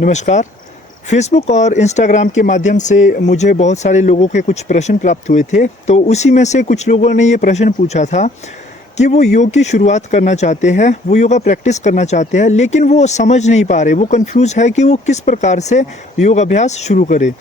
नमस्कार। फेसबुक और इंस्टाग्राम के माध्यम से मुझे बहुत सारे लोगों के कुछ प्रश्न प्राप्त हुए थे। तो उसी में से कुछ लोगों ने ये प्रश्न पूछा था कि वो योग की शुरुआत करना चाहते हैं, वो योगा प्रैक्टिस करना चाहते हैं, लेकिन वो समझ नहीं पा रहे, वो कंफ्यूज है कि वो किस प्रकार से योग अभ्यास शुरू करें।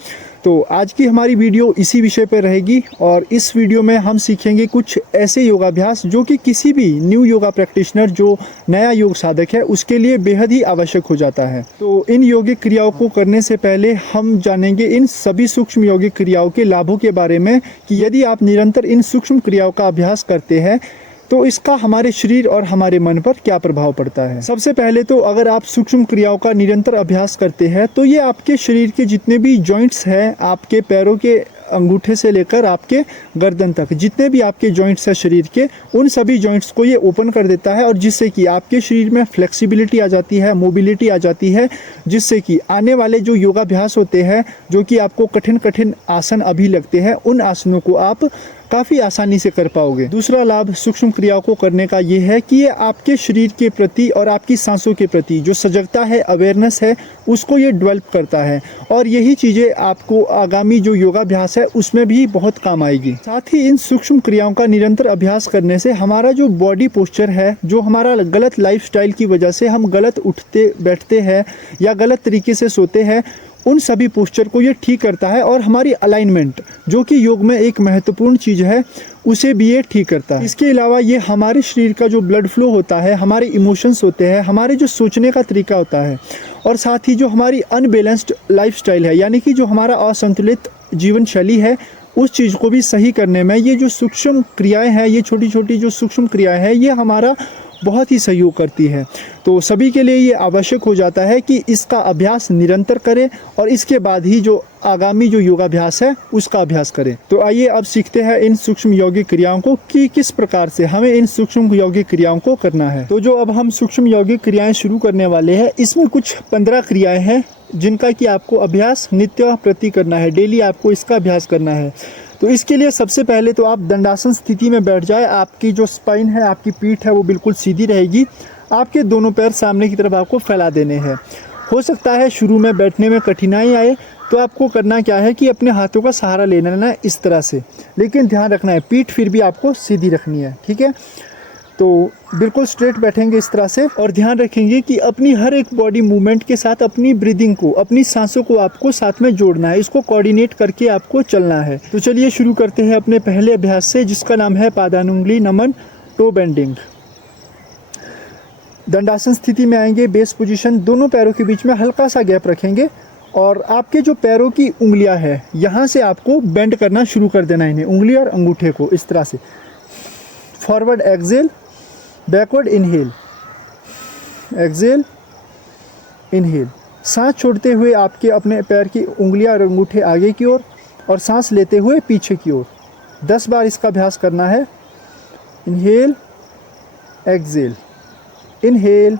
तो आज की हमारी वीडियो इसी विषय पर रहेगी और इस वीडियो में हम सीखेंगे कुछ ऐसे योगाभ्यास जो कि किसी भी न्यू योगा प्रैक्टिशनर जो नया योग साधक है उसके लिए बेहद ही आवश्यक हो जाता है। तो इन योगिक क्रियाओं को करने से पहले हम जानेंगे इन सभी सूक्ष्म योगिक क्रियाओं के लाभों के बारे में कि यदि आप निरंतर इन सूक्ष्म क्रियाओं का अभ्यास करते हैं तो इसका हमारे शरीर और हमारे मन पर क्या प्रभाव पड़ता है। सबसे पहले तो अगर आप सूक्ष्म क्रियाओं का निरंतर अभ्यास करते हैं तो ये आपके शरीर के जितने भी जॉइंट्स हैं, आपके पैरों के अंगूठे से लेकर आपके गर्दन तक जितने भी आपके जॉइंट्स हैं शरीर के, उन सभी जॉइंट्स को ये ओपन कर देता है और जिससे कि आपके शरीर में फ्लेक्सिबिलिटी आ जाती है, मोबिलिटी आ जाती है, जिससे कि आने वाले जो योगाभ्यास होते हैं जो कि आपको कठिन कठिन आसन अभी लगते हैं, उन आसनों को आप काफ़ी आसानी से कर पाओगे। दूसरा लाभ सूक्ष्म क्रियाओं को करने का ये है कि ये आपके शरीर के प्रति और आपकी सांसों के प्रति जो सजगता है, अवेयरनेस है, उसको ये डेवलप करता है और यही चीज़ें आपको आगामी जो योगाभ्यास है उसमें भी बहुत काम आएगी। साथ ही इन सूक्ष्म क्रियाओं का निरंतर अभ्यास करने से हमारा जो बॉडी पोस्चर है, जो हमारा गलत लाइफस्टाइल की वजह से हम गलत उठते बैठते हैं या गलत तरीके से सोते हैं, उन सभी पोस्चर को ये ठीक करता है और हमारी अलाइनमेंट जो कि योग में एक महत्वपूर्ण चीज़ है उसे भी ये ठीक करता है। इसके अलावा ये हमारे शरीर का जो ब्लड फ्लो होता है, हमारे इमोशंस होते हैं, हमारे जो सोचने का तरीका होता है और साथ ही जो हमारी अनबैलेंस्ड लाइफस्टाइल है, यानी कि जो हमारा असंतुलित जीवन शैली है, उस चीज़ को भी सही करने में ये जो सूक्ष्म क्रियाएं हैं, ये छोटी छोटी जो सूक्ष्म क्रियाएं हैं, ये हमारा बहुत ही सहयोग करती है। तो सभी के लिए ये आवश्यक हो जाता है कि इसका अभ्यास निरंतर करें और इसके बाद ही जो आगामी जो योगाभ्यास है उसका अभ्यास करें। तो आइए अब सीखते हैं इन सूक्ष्म योगिक क्रियाओं को कि किस प्रकार से हमें इन सूक्ष्म योगिक क्रियाओं को करना है। तो जो अब हम सूक्ष्म योगिक क्रियाएं शुरू करने वाले हैं, इसमें कुछ 15 क्रियाएं हैं जिनका कि आपको अभ्यास नित्य प्रति करना है, डेली आपको इसका अभ्यास करना है। तो इसके लिए सबसे पहले तो आप दंडासन स्थिति में बैठ जाए। आपकी जो स्पाइन है, आपकी पीठ है, वो बिल्कुल सीधी रहेगी। आपके दोनों पैर सामने की तरफ आपको फैला देने हैं। हो सकता है शुरू में बैठने में कठिनाई आए, तो आपको करना क्या है कि अपने हाथों का सहारा लेना है इस तरह से, लेकिन ध्यान रखना है पीठ फिर भी आपको सीधी रखनी है, ठीक है। तो बिल्कुल स्ट्रेट बैठेंगे इस तरह से और ध्यान रखेंगे कि अपनी हर एक बॉडी मूवमेंट के साथ अपनी ब्रीदिंग को, अपनी सांसों को आपको साथ में जोड़ना है, इसको कोऑर्डिनेट करके आपको चलना है। तो चलिए शुरू करते हैं अपने पहले अभ्यास से, जिसका नाम है पादानुंगली नमन, टो बेंडिंग। दंडासन स्थिति में आएंगे, बेस पोजीशन, दोनों पैरों के बीच में हल्का सा गैप रखेंगे और आपके जो पैरों की उंगलियां हैं, यहाँ से आपको बेंड करना शुरू कर देना है, इन्हें उंगली और अंगूठे को इस तरह से। Forward exhale, backward inhale, exhale, inhale. सांस छोड़ते हुए आपके अपने पैर की उंगलियां और अंगूठे आगे की ओर और सांस लेते हुए पीछे की ओर 10 बार इसका अभ्यास करना है। Inhale, exhale, inhale,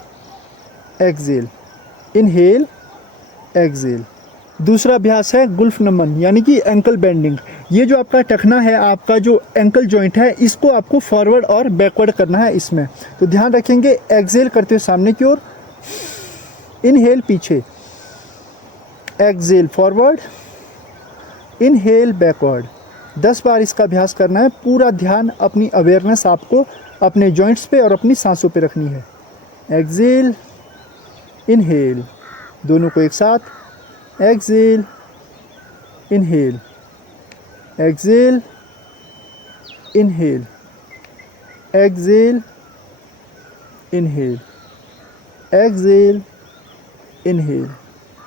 exhale, inhale, exhale. दूसरा अभ्यास है गुल्फ नमन, यानी कि एंकल बेंडिंग। ये जो आपका टखना है, आपका जो एंकल जॉइंट है, इसको आपको फॉरवर्ड और बैकवर्ड करना है इसमें। तो ध्यान रखेंगे, एक्सेल करते हुए सामने की ओर, इनहेल पीछे, एक्सेल फॉरवर्ड, इनहेल बैकवर्ड। 10 बार इसका अभ्यास करना है। पूरा ध्यान, अपनी अवेयरनेस आपको अपने जॉइंट्स पे और अपनी सांसों पे रखनी है। एक्सेल, इनहेल, दोनों को एक साथ, exhale, inhale, exhale, inhale, exhale, inhale, exhale, inhale,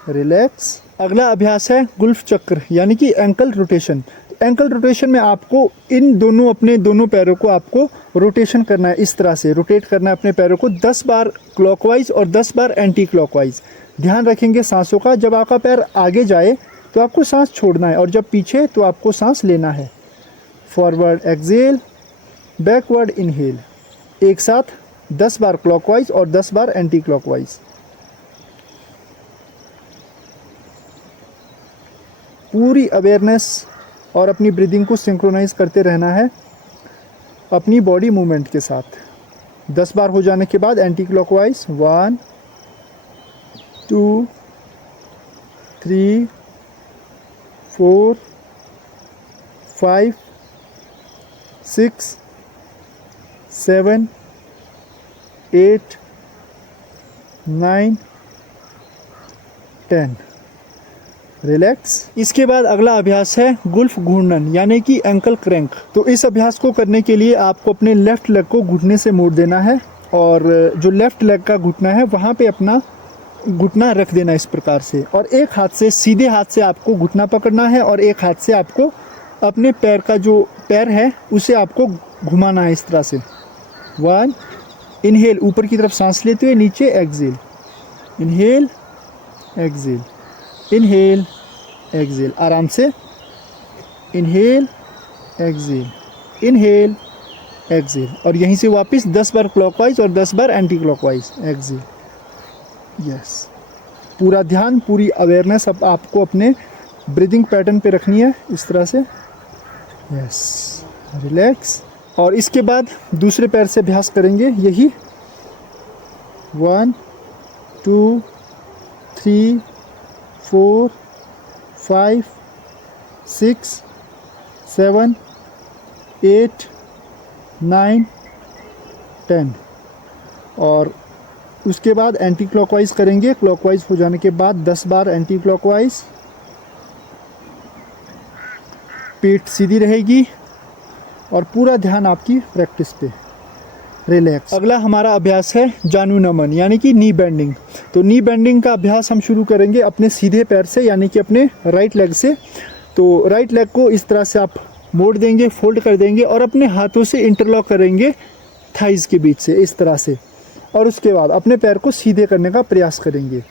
relax. अगला अभ्यास है गुल्फ चक्र, यानी कि एंकल रोटेशन। एंकल रोटेशन में आपको इन दोनों, अपने दोनों पैरों को आपको रोटेशन करना है, इस तरह से रोटेट करना है अपने पैरों को 10 बार क्लॉकवाइज और 10 बार एंटी क्लॉकवाइज। ध्यान रखेंगे सांसों का, जब आपका पैर आगे जाए तो आपको सांस छोड़ना है और जब पीछे तो आपको सांस लेना है। फॉरवर्ड एक्सेल, बैकवर्ड इनहेल, एक साथ 10 बार क्लॉकवाइज और 10 बार एंटी क्लॉकवाइज। पूरी अवेयरनेस और अपनी ब्रीदिंग को सिंक्रोनाइज करते रहना है अपनी बॉडी मूवमेंट के साथ। 10 बार हो जाने के बाद एंटी क्लॉकवाइज 1 2 3 4 5 6 7 8 9 10। रिलैक्स। इसके बाद अगला अभ्यास है गुल्फ घूर्णन यानी कि एंकल क्रैंक। तो इस अभ्यास को करने के लिए आपको अपने लेफ्ट लेग को घुटने से मोड़ देना है और जो लेफ्ट लेग का घुटना है वहाँ पे अपना घुटना रख देना इस प्रकार से, और एक हाथ से सीधे हाथ से आपको घुटना पकड़ना है और एक हाथ से आपको अपने पैर का जो पैर है उसे आपको घुमाना है इस तरह से। 1 इनहेल, ऊपर की तरफ सांस लेते हुए, नीचे exhale, inhale exhale, inhale exhale, आराम से इनहेल एक्सहेल, इनहेल एक्सहेल, और यहीं से वापस 10 बार क्लॉकवाइज और 10 बार एंटी क्लॉकवाइज, एक्सहेल। यस, पूरा ध्यान, पूरी अवेयरनेस अब आपको अपने ब्रीदिंग पैटर्न पे रखनी है इस तरह से। Yes, relax. और इसके बाद दूसरे पैर से अभ्यास करेंगे यही। 1 2 3 4 5 6 7 8 9 10। और उसके बाद एंटी क्लॉकवाइज करेंगे। क्लॉकवाइज हो जाने के बाद 10 बार एंटी क्लॉकवाइज। पीठ सीधी रहेगी और पूरा ध्यान आपकी प्रैक्टिस पे। रिलैक्स। अगला हमारा अभ्यास है जानू नमन यानी कि नी बेंडिंग। तो नी बेंडिंग का अभ्यास हम शुरू करेंगे अपने सीधे पैर से यानी कि अपने राइट लेग से। तो राइट लेग को इस तरह से आप मोड़ देंगे, फोल्ड कर देंगे और अपने हाथों से इंटरलॉक करेंगे थाइज के बीच से इस तरह से, और उसके बाद अपने पैर को सीधे करने का प्रयास करेंगे।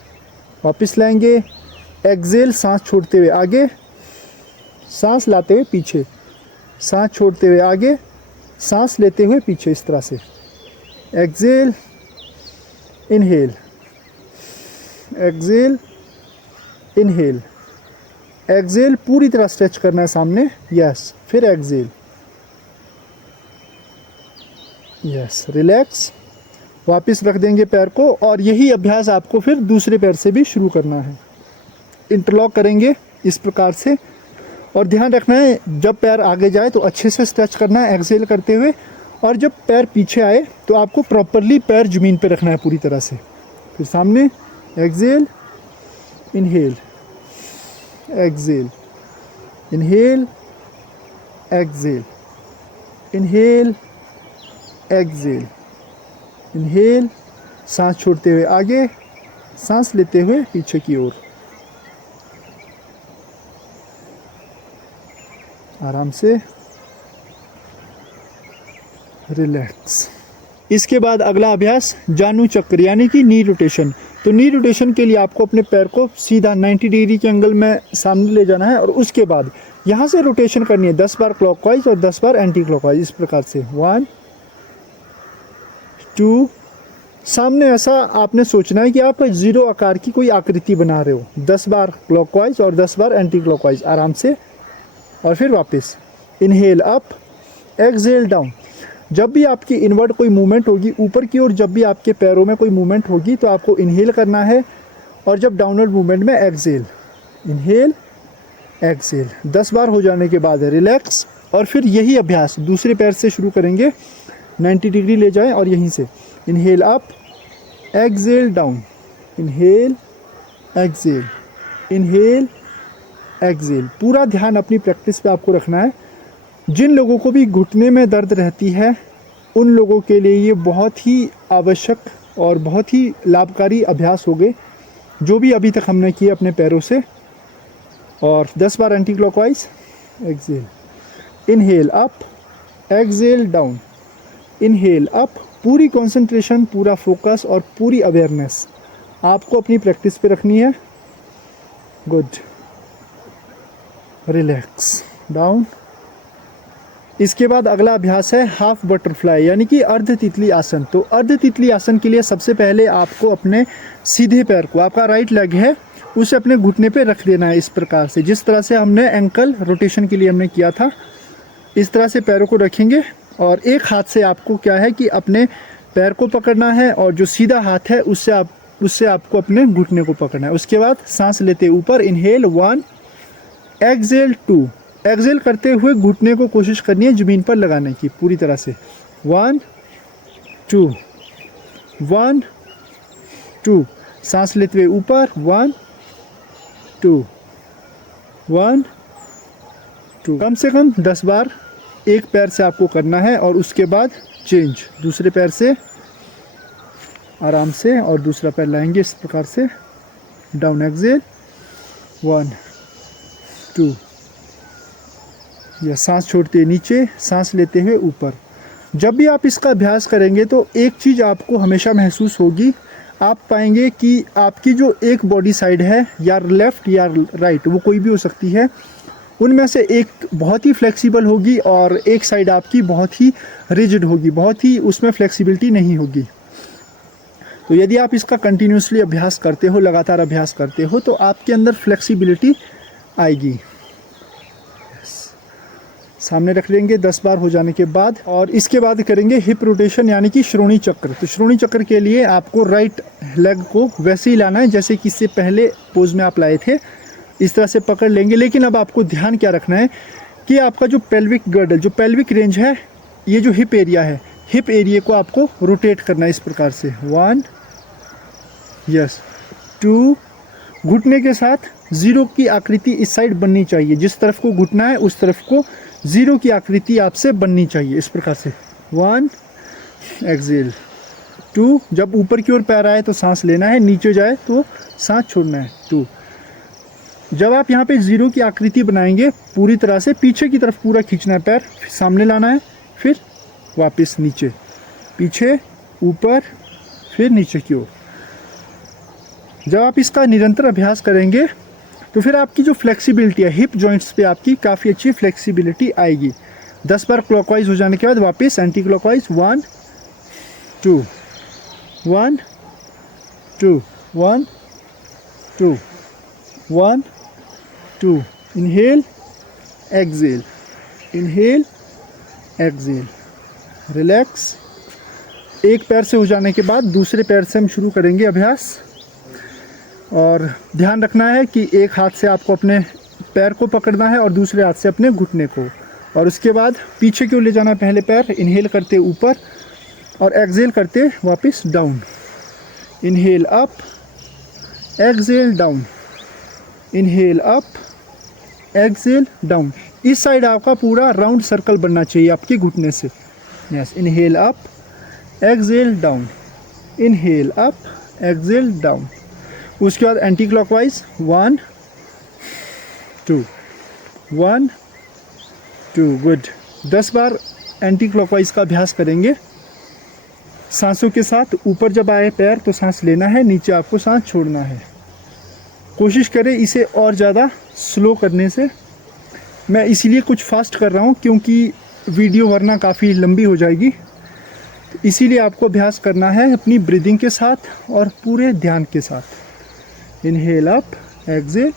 वापस लाएंगे, एक्सहेल, सांस छोड़ते हुए आगे, सांस लाते हुए पीछे, सांस छोड़ते हुए आगे, सांस लेते हुए पीछे इस तरह से। Exhale, inhale, exhale, inhale, exhale, पूरी तरह स्ट्रेच करना है सामने। यस, फिर एक्सहेल, यस, रिलैक्स। वापस रख देंगे पैर को और यही अभ्यास आपको फिर दूसरे पैर से भी शुरू करना है। इंटरलॉक करेंगे इस प्रकार से, और ध्यान रखना है जब पैर आगे जाए तो अच्छे से स्ट्रेच करना है एक्सहेल करते हुए, और जब पैर पीछे आए तो आपको प्रॉपरली पैर ज़मीन पे रखना है पूरी तरह से। फिर सामने exhale, inhale, exhale, inhale, exhale, inhale, exhale, inhale, सांस छोड़ते हुए आगे, सांस लेते हुए पीछे की ओर। आराम से, रिलैक्स। इसके बाद अगला अभ्यास जानू चक्र यानी कि नी रोटेशन। तो नी रोटेशन के लिए आपको अपने पैर को सीधा 90 डिग्री के एंगल में सामने ले जाना है और उसके बाद यहाँ से रोटेशन करनी है 10 बार क्लॉकवाइज और 10 बार एंटी क्लॉकवाइज इस प्रकार से। 1 2, सामने ऐसा आपने सोचना है कि आप जीरो आकार की कोई आकृति बना रहे हो। 10 बार क्लॉकवाइज और 10 बार एंटी क्लॉकवाइज, आराम से। और फिर वापस इनहेल अप, एक्सहेल डाउन। जब भी आपकी इनवर्ड कोई मूवमेंट होगी ऊपर की ओर, जब भी आपके पैरों में कोई मूवमेंट होगी तो आपको इनहेल करना है, और जब डाउनवर्ड मूवमेंट में एक्सहेल, इनहेल एक्सहेल। 10 बार हो जाने के बाद रिलैक्स। और फिर यही अभ्यास दूसरे पैर से शुरू करेंगे। 90 डिग्री ले जाएं और यहीं से inhale up, exhale down, inhale exhale, inhale exhale. पूरा ध्यान अपनी प्रैक्टिस पे आपको रखना है। जिन लोगों को भी घुटने में दर्द रहती है उन लोगों के लिए ये बहुत ही आवश्यक और बहुत ही लाभकारी अभ्यास हो गए जो भी अभी तक हमने किए अपने पैरों से। और 10 बार anticlockwise, exhale, inhale up, exhale down, inhale up. पूरी कंसंट्रेशन, पूरा फोकस और पूरी अवेयरनेस आपको अपनी प्रैक्टिस पे रखनी है। Good, relax, down. इसके बाद अगला अभ्यास है हाफ बटरफ्लाई यानी कि अर्ध तितली आसन। तो अर्ध तितली आसन के लिए सबसे पहले आपको अपने सीधे पैर को, आपका राइट लेग है, उसे अपने घुटने पे रख देना है इस प्रकार से, जिस तरह से हमने एंकल रोटेशन के लिए हमने किया था। इस तरह से पैरों को रखेंगे और एक हाथ से आपको क्या है कि अपने पैर को पकड़ना है और जो सीधा हाथ है उससे आप उससे आपको अपने घुटने को पकड़ना है। उसके बाद सांस लेते ऊपर, इनहेल 1, एक्सहेल 2। एक्सहेल करते हुए घुटने को कोशिश करनी है ज़मीन पर लगाने की पूरी तरह से। 1 2 1 2। सांस लेते हुए ऊपर, 1 2 1 2। कम से कम 10 बार एक पैर से आपको करना है और उसके बाद चेंज, दूसरे पैर से आराम से और दूसरा पैर लाएंगे इस प्रकार से, डाउन एक्सहेल 1 2। या सांस छोड़ते नीचे, सांस लेते हुए ऊपर। जब भी आप इसका अभ्यास करेंगे तो एक चीज़ आपको हमेशा महसूस होगी, आप पाएंगे कि आपकी जो एक बॉडी साइड है, या लेफ़्ट या राइट, वो कोई भी हो सकती है, उनमें से एक बहुत ही फ्लेक्सिबल होगी और एक साइड आपकी बहुत ही रिजिड होगी, बहुत ही उसमें फ्लेक्सिबिलिटी नहीं होगी। तो यदि आप इसका कंटिन्यूसली अभ्यास करते हो, लगातार अभ्यास करते हो, तो आपके अंदर फ्लेक्सिबिलिटी आएगी। सामने रख लेंगे 10 बार हो जाने के बाद, और इसके बाद करेंगे हिप रोटेशन यानी कि श्रोणी चक्र। तो श्रोणी चक्र के लिए आपको राइट लेग को वैसे ही लाना है जैसे कि इससे पहले पोज में आप लाए थे, इस तरह से पकड़ लेंगे। लेकिन अब आपको ध्यान क्या रखना है कि आपका जो पेल्विक गर्डल, जो पेल्विक रेंज है, ये जो हिप एरिया है, हिप एरिया को आपको रोटेट करना है इस प्रकार से। 1 यस 2। घुटने के साथ जीरो की आकृति इस साइड बननी चाहिए, जिस तरफ को घुटना है उस तरफ को जीरो की आकृति आपसे बननी चाहिए इस प्रकार से। 1 एक्सहेल 2। जब ऊपर की ओर पैर आए तो सांस लेना है, नीचे जाए तो सांस छोड़ना है। 2। जब आप यहाँ पे जीरो की आकृति बनाएंगे, पूरी तरह से पीछे की तरफ पूरा खींचना है पैर, सामने लाना है, फिर वापस नीचे, पीछे ऊपर, फिर नीचे की ओर। जब आप इसका निरंतर अभ्यास करेंगे तो फिर आपकी जो फ्लेक्सिबिलिटी है हिप जॉइंट्स पे, आपकी काफ़ी अच्छी फ्लेक्सिबिलिटी आएगी। 10 बार क्लॉकवाइज हो जाने के बाद वापस anti clockwise. 1 2 1 2 1 2 1 2। Inhale exhale, inhale exhale, relax. एक पैर से हो जाने के बाद दूसरे पैर से हम शुरू करेंगे अभ्यास। और ध्यान रखना है कि एक हाथ से आपको अपने पैर को पकड़ना है और दूसरे हाथ से अपने घुटने को, और उसके बाद पीछे की ओर ले जाना है पहले पैर। इनहेल करते ऊपर और एक्सहेल करते वापस down. Inhale up, exhale down, inhale up, exhale down. इस साइड आपका पूरा राउंड सर्कल बनना चाहिए आपके घुटने से। Yes, inhale up, exhale down, inhale up, exhale down. उसके बाद एंटी क्लॉकवाइज 1 2 1 2। गुड। 10 बार एंटी क्लॉकवाइज का अभ्यास करेंगे सांसों के साथ। ऊपर जब आए पैर तो सांस लेना है, नीचे आपको सांस छोड़ना है। कोशिश करें इसे और ज़्यादा स्लो करने से। मैं इसीलिए कुछ फास्ट कर रहा हूँ क्योंकि वीडियो वरना काफ़ी लंबी हो जाएगी। तो इसीलिए आपको अभ्यास करना है अपनी ब्रीदिंग के साथ और पूरे ध्यान के साथ। Inhale up, exhale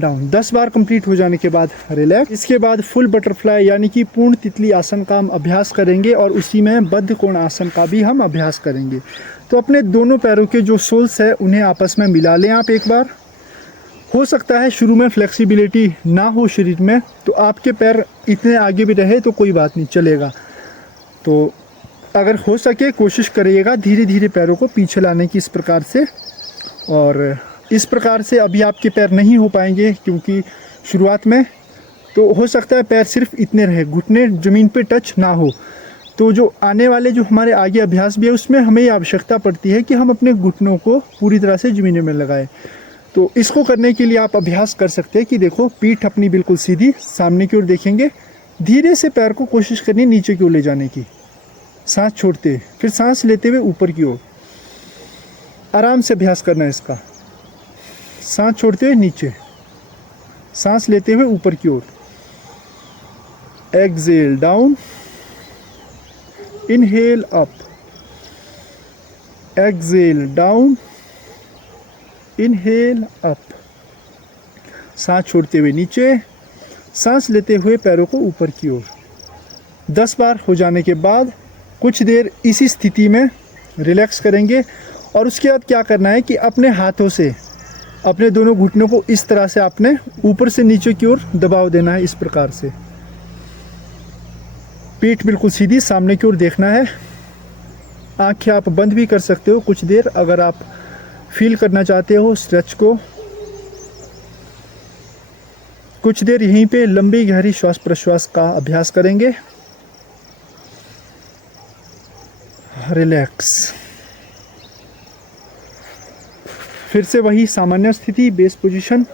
down. 10 बार कंप्लीट हो जाने के बाद रिलैक्स। इसके बाद फुल बटरफ्लाई यानी कि पूर्ण तितली आसन का हम अभ्यास करेंगे और उसी में बद्ध कोण आसन का भी हम अभ्यास करेंगे। तो अपने दोनों पैरों के जो सोल्स है उन्हें आपस में मिला लें आप एक बार। हो सकता है शुरू में फ्लेक्सिबिलिटी ना हो शरीर में, तो आपके पैर इतने आगे भी रहे तो कोई बात नहीं, चलेगा। तो अगर हो सके कोशिश करिएगा धीरे धीरे पैरों को पीछे लाने की इस प्रकार से। और इस प्रकार से अभी आपके पैर नहीं हो पाएंगे क्योंकि शुरुआत में तो हो सकता है पैर सिर्फ इतने रहे, घुटने ज़मीन पे टच ना हो। तो जो आने वाले जो हमारे आगे अभ्यास भी है उसमें हमें ये आवश्यकता पड़ती है कि हम अपने घुटनों को पूरी तरह से ज़मीन में लगाएं। तो इसको करने के लिए आप अभ्यास कर सकते हैं कि देखो पीठ अपनी बिल्कुल सीधी, सामने की ओर देखेंगे, धीरे से पैर को कोशिश करनी नीचे की ओर ले जाने की, सांस छोड़ते, फिर सांस लेते हुए ऊपर की ओर। आराम से अभ्यास करना है इसका। सांस छोड़ते हुए नीचे, सांस लेते हुए ऊपर की ओर। Exhale down, inhale up, exhale down, inhale up. सांस छोड़ते हुए नीचे, सांस लेते हुए पैरों को ऊपर की ओर। 10 बार हो जाने के बाद कुछ देर इसी स्थिति में रिलैक्स करेंगे और उसके बाद क्या करना है कि अपने हाथों से अपने दोनों घुटनों को इस तरह से आपने ऊपर से नीचे की ओर दबाव देना है, इस प्रकार से। पीठ बिल्कुल सीधी सामने की ओर देखना है। आंखें आप बंद भी कर सकते हो कुछ देर अगर आप फील करना चाहते हो स्ट्रेच को। कुछ देर यहीं पे लंबी गहरी श्वास प्रश्वास का अभ्यास करेंगे। रिलैक्स। फिर से वही सामान्य स्थिति, बेस पोजीशन।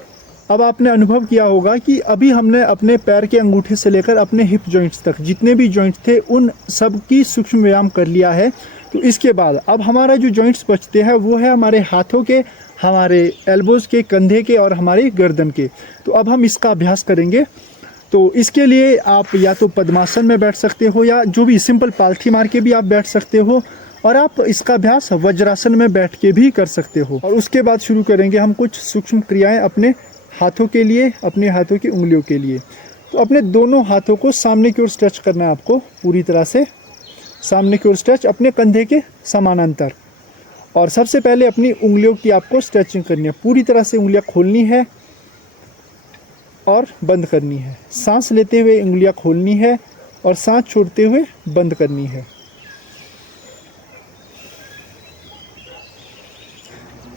अब आपने अनुभव किया होगा कि अभी हमने अपने पैर के अंगूठे से लेकर अपने हिप जॉइंट्स तक जितने भी जॉइंट्स थे उन सब की सूक्ष्म व्यायाम कर लिया है। तो इसके बाद अब हमारा जो जॉइंट्स बचते हैं वो है हमारे हाथों के, हमारे एल्बोज के, कंधे के और हमारी गर्दन के। तो अब हम इसका अभ्यास करेंगे। तो इसके लिए आप या तो पद्मासन में बैठ सकते हो या जो भी सिंपल पालथी मार के भी आप बैठ सकते हो, और आप इसका अभ्यास वज्रासन में बैठ के भी कर सकते हो। और उसके बाद शुरू करेंगे हम कुछ सूक्ष्म क्रियाएं अपने हाथों के लिए, अपने हाथों की उंगलियों के लिए। तो अपने दोनों हाथों को सामने की ओर स्ट्रेच करना है आपको, पूरी तरह से सामने की ओर स्ट्रेच, अपने कंधे के समानांतर। और सबसे पहले अपनी उंगलियों की आपको स्ट्रेचिंग करनी है, पूरी तरह से उंगलियां खोलनी है और बंद करनी है। सांस लेते हुए उंगलियां खोलनी है और सांस छोड़ते हुए बंद करनी है।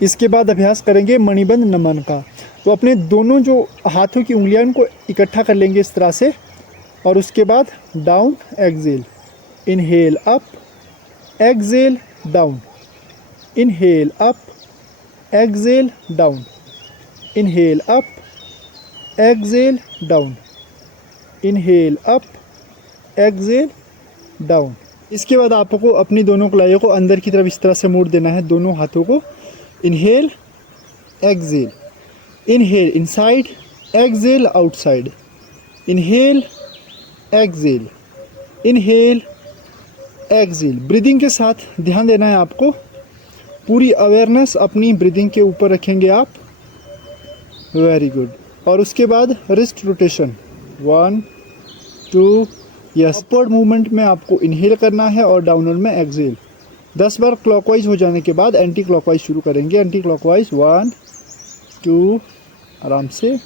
इसके बाद अभ्यास करेंगे मणिबंध नमन का। तो अपने दोनों जो हाथों की उंगलियां उनको इकट्ठा कर लेंगे इस तरह से, और उसके बाद down exhale, inhale up, exhale down, inhale up, exhale down, inhale up, exhale down, inhale up, exhale down. इसके बाद आपको अपनी दोनों कलाइयों को अंदर की तरफ इस तरह से मोड़ देना है, दोनों हाथों को। Inhale, exhale, inhale inside, exhale outside, inhale, exhale, inhale, exhale. Breathing के साथ ध्यान देना है आपको, पूरी अवेयरनेस अपनी ब्रीदिंग के ऊपर रखेंगे आप। Very good. और उसके बाद wrist rotation, 1 2, yes. Upward movement में आपको इनहेल करना है और डाउनवर्ड में एक्सेल। 10 बार क्लॉकवाइज हो जाने के बाद एंटी क्लॉकवाइज शुरू करेंगे। एंटी क्लॉकवाइज 1 2, आराम से।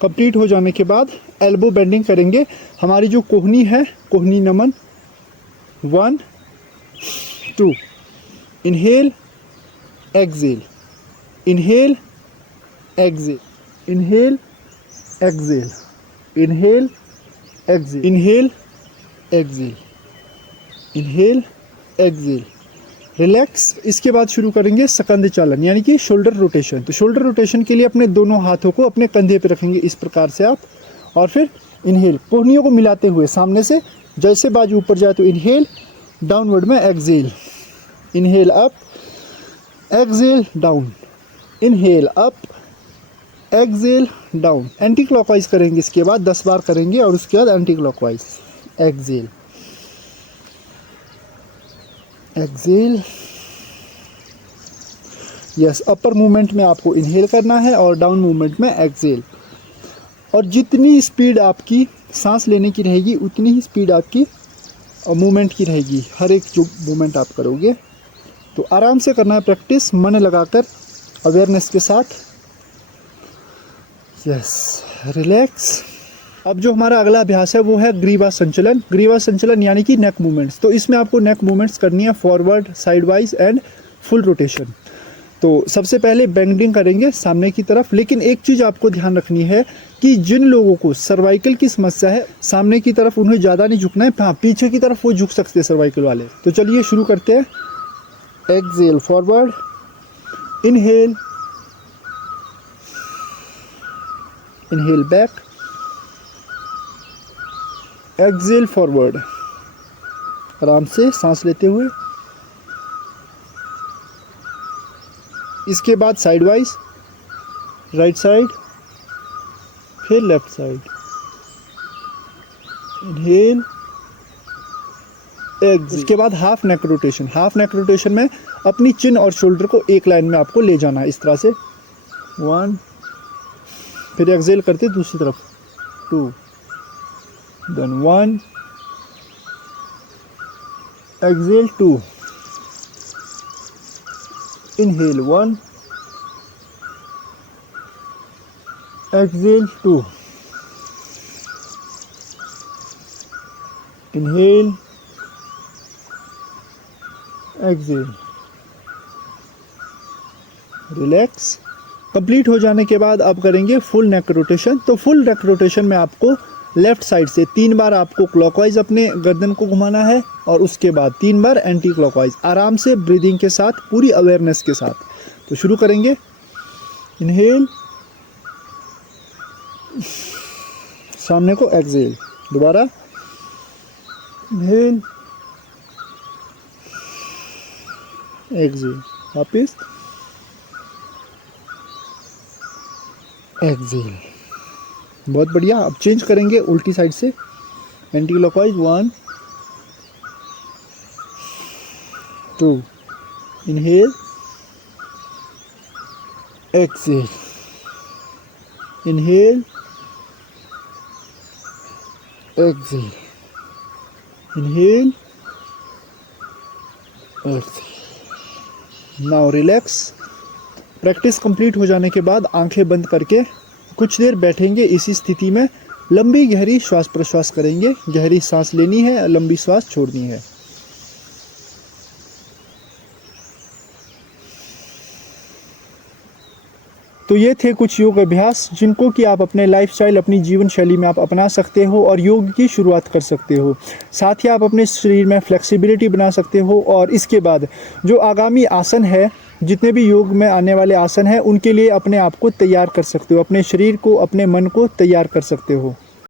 कंप्लीट हो जाने के बाद एल्बो बेंडिंग करेंगे। हमारी जो कोहनी है, कोहनी नमन, 1 2, inhale, exhale, inhale, exhale, inhale, exhale, inhale, exhale, inhale, exhale, inhale, exhale. Relax. इसके बाद शुरू करेंगे सकंद चालन, यानी कि शोल्डर रोटेशन। तो शोल्डर रोटेशन के लिए अपने दोनों हाथों को अपने कंधे पे रखेंगे इस प्रकार से आप, और फिर इनहेल, कोहनियों को मिलाते हुए सामने से, जैसे बाजू ऊपर जाए तो इनहेल, डाउनवर्ड में exhale, inhale up, exhale down, inhale up, exhale down. Anticlockwise करेंगे इसके बाद 10 बार करेंगे, और उसके बाद anticlockwise, exhale, exhale, yes. Upper movement में आपको इनहेल करना है और डाउन मूवमेंट में एक्सेल। और जितनी स्पीड आपकी सांस लेने की रहेगी उतनी ही स्पीड आपकी मूवमेंट की रहेगी, हर एक जो मूवमेंट आप करोगे। तो आराम से करना है प्रैक्टिस, मन लगाकर, अवेयरनेस के साथ। Yes, relax. अब जो हमारा अगला अभ्यास है वो है ग्रीवा संचलन। ग्रीवा संचलन यानी कि नेक मूवमेंट्स। तो इसमें आपको नेक मूवमेंट्स करनी है, forward, sideways and full rotation. तो सबसे पहले बेंडिंग करेंगे सामने की तरफ, लेकिन एक चीज़ आपको ध्यान रखनी है कि जिन लोगों को सर्वाइकल की समस्या है, सामने की तरफ उन्हें ज़्यादा नहीं झुकना है, हाँ पीछे की तरफ वो झुक सकते हैं सर्वाइकल वाले। तो चलिए शुरू करते हैं। Exhale forward, inhale, inhale back, exhale forward, आराम से सांस लेते हुए। इसके बाद साइडवाइज, राइट साइड, फिर लेफ्ट साइड, इनहेल, एक्सेल। इसके बाद half neck rotation. Half neck rotation में अपनी चिन और शोल्डर को एक लाइन में आपको ले जाना है इस तरह से, 1, फिर एक्सेल करते दूसरी तरफ, 2, then 1, exhale 2, Inhale 1, exhale 2. Inhale, exhale. Relax. Complete हो जाने के बाद अब करेंगे फुल नेक रोटेशन. तो फुल नेक रोटेशन में आपको लेफ्ट साइड से 3 बार आपको क्लॉकवाइज अपने गर्दन को घुमाना है और उसके बाद 3 बार एंटी क्लॉकवाइज, आराम से ब्रीदिंग के साथ, पूरी अवेयरनेस के साथ. तो शुरू करेंगे. इनहेल, सामने को एक्सहेल. दोबारा इनहेल, एक्सहेल. वापिस एक्सहेल. बहुत बढ़िया. अब चेंज करेंगे उल्टी साइड से. Anti clockwise 1 2. Inhale, exhale. Inhale, exhale. Inhale, exhale. Now relax. Practice complete हो जाने के बाद आंखें बंद करके कुछ देर बैठेंगे. इसी स्थिति में लंबी गहरी श्वास प्रश्वास करेंगे. गहरी सांस लेनी है, लंबी श्वास छोड़नी है. तो ये थे कुछ योग अभ्यास जिनको कि आप अपने लाइफस्टाइल, अपनी जीवन शैली में आप अपना सकते हो और योग की शुरुआत कर सकते हो. साथ ही आप अपने शरीर में फ्लेक्सिबिलिटी बना सकते हो और इसके बाद जो आगामी आसन है, जितने भी योग में आने वाले आसन हैं, उनके लिए अपने आप को तैयार कर सकते हो, अपने शरीर को, अपने मन को तैयार कर सकते हो.